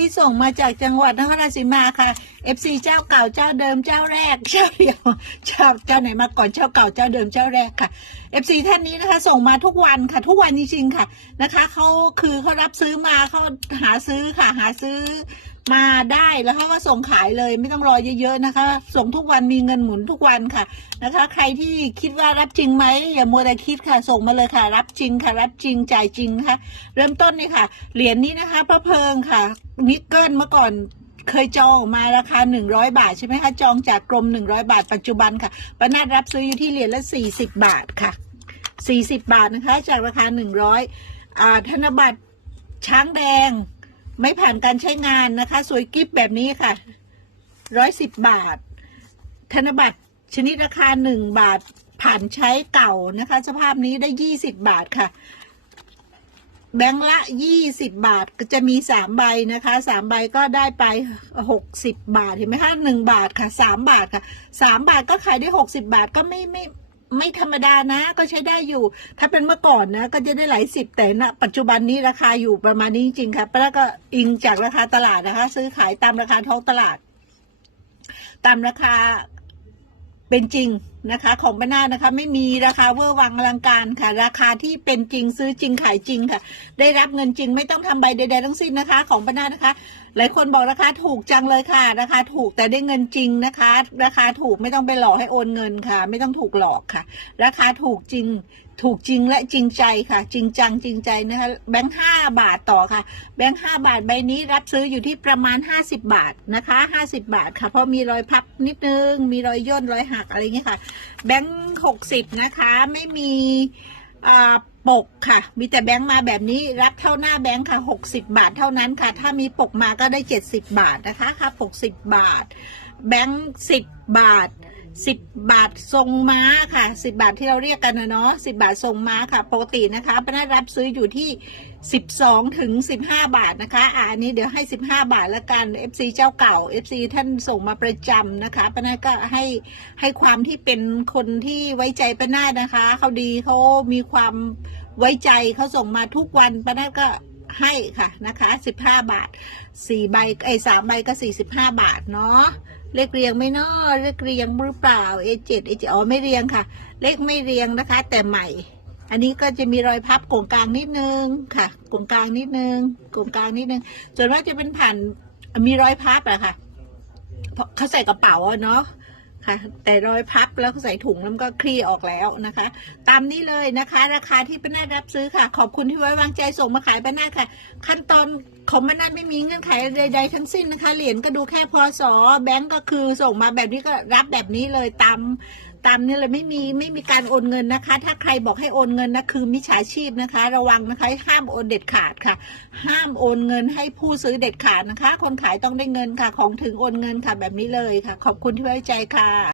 ที่ส่งมาจากจังหวัดนครราชสีมาค่ะ FC เจ้าเก่าเจ้าเดิมเจ้าแรกเจ้าเดียวเจ้าเจ้าไหนมาก่อนเจ้าเก่าเจ้าเดิมเจ้าแรกค่ะ FC ท่านนี้นะคะ ส่งมาทุกวันค่ะ ทุกวันจริงๆค่ะนะคะเขาคือเขารับซื้อมาเขาหาซื้อค่ะหาซื้อ มาได้แล้วเขาก็ส่งขายเลยไม่ต้องรอเยอะๆนะคะ ส่งทุกวันมีเงินหมุนทุกวันค่ะนะคะ ใครที่คิดว่ารับจริงไหมอย่ามัวแต่คิดค่ะ ส่งมาเลยค่ะ รับจริงค่ะ รับจริงจ่ายจริงนะคะเริ่มต้นนี่ค่ะ เหรียญนี้นะคะพระเพลิงค่ะนิกเกิลเมื่อก่อนเคยจองออกมาราคา 100 บาทใช่ไหมคะจองจากกรม 100 บาทปัจจุบันค่ะประนาดรับซื้ออยู่ที่เหรียญละ 40 บาทค่ะ 40 บาทนะคะ จากราคา 100อ่าธนบัตรช้างแดง ไม่ผ่านการใช้งานนะคะ สวยกิฟแบบนี้ค่ะ110บบาท ธนบัตรชนิดราคา1บาทผ่านใช้เก่านะคะ สภาพนี้ได้20บบาทค่ะ แบงค์ละยี่สิบบาทก็จะมีสามใบนะคะสามใบก็ได้ไปหกสิบบาทเห็นไหมคะหนึ่งบาทค่ะสามบาทค่ะสามบาทก็ขายได้หกสิบาทก็ไม่ไม่ ไม่ธรรมดานะ ก็ใช้ได้อยู่ ถ้าเป็นเมื่อก่อนนะ ก็จะได้หลายสิบแต่ณปัจจุบันนี้ราคาอยู่ประมาณนี้จริงๆค่ะแล้วก็อิงจากราคาตลาดนะคะ ซื้อขายตามราคาท้องตลาด ตามราคาเป็นจริง นะคะ ของบ้านนานะคะ ไม่มีราคาเวอร์วังอลังการค่ะ ราคาที่เป็นจริงซื้อจริงขายจริงค่ะ ได้รับเงินจริงไม่ต้องทำใบใดๆทั้งสิ้นนะคะ ของบ้านนานะคะ หลายคนบอกราคาถูกจังเลยค่ะ ราคาถูกแต่ได้เงินจริงนะคะ ราคาถูกไม่ต้องไปหลอกให้โอนเงินค่ะ ไม่ต้องถูกหลอกค่ะ ราคาถูกจริงถูกจริงและจริงใจค่ะ จริงจังจริงใจนะคะแบงค์ห้าบาทต่อค่ะ แบงค์ห้าบาทใบนี้รับซื้ออยู่ที่ประมาณ 50 บาทนะคะ 50 บาทค่ะ เพราะมีรอยพับนิดนึง มีรอยย่นรอยหักอะไรอย่างเงี้ยค่ะแบงค์หกสิบนะคะ ไม่มีปกค่ะ มีแต่แบงค์มาแบบนี้รับเท่าหน้าแบงค์ค่ะ 60 บาทเท่านั้นค่ะ ถ้ามีปกมาก็ได้ 70 บาทนะคะค่ะ60 บาท แบงค์10 บาท 10บบาททรงม้าค่ะ10บบาทที่เราเรียกกันนะเนาะ10บบาททรงม้าค่ะปกตินะคะป้านารับซื้ออยู่ที่12ถึง15บห้าบาทนะคะอ่าอันนี้เดี๋ยวให้15บห้าบาทแล้วกัน FC เจ้าเก่า FC ท่านส่งมาประจำนะคะป้านาก็ให้ให้ความที่เป็นคนที่ไว้ใจป้านานะคะเขาดีเขามีความไว้ใจเขาส่งมาทุกวันป้านาก็ ให้ค่ะนะคะ 15 บาท4ใบไอ้สามใบก็45 บาทเนาะเลขเรียงไม่เนาะเลขเรียงหรือเปล่า A7 A7 อ๋อไม่เรียงค่ะ เลขไม่เรียงนะคะ แต่ใหม่ อันนี้ก็จะมีรอยพับกงกลางนิดนึงค่ะกงกลางนิดนึงกงกลางนิดนึงส่วนว่าจะเป็นผ่านมีรอยพับอะค่ะเขาใส่กระเป๋าเนาะ ค่ะ แต่รอยพับแล้วใส่ถุงแล้วก็คลี่ออกแล้วนะคะ ตามนี้เลยนะคะ ราคาที่ป้านารับซื้อค่ะ ขอบคุณที่ไว้วางใจส่งมาขายป้านาค่ะ ขั้นตอนของป้านาไม่มีเงื่อนไขใดๆทั้งสิ้นนะคะ เหรียญก็ดูแค่พอสแบงก์ก็คือส่งมาแบบนี้ก็รับแบบนี้เลยตาม ตามนี่เลยไม่มีไม่มีการโอนเงินนะคะ ถ้าใครบอกให้โอนเงินนะคือมิจฉาชีพนะคะ ระวังนะคะห้ามโอนเด็ดขาดค่ะ ห้ามโอนเงินให้ผู้ซื้อเด็ดขาดนะคะ คนขายต้องได้เงินค่ะ ของถึงโอนเงินค่ะแบบนี้เลยค่ะ ขอบคุณที่ไว้ใจค่ะ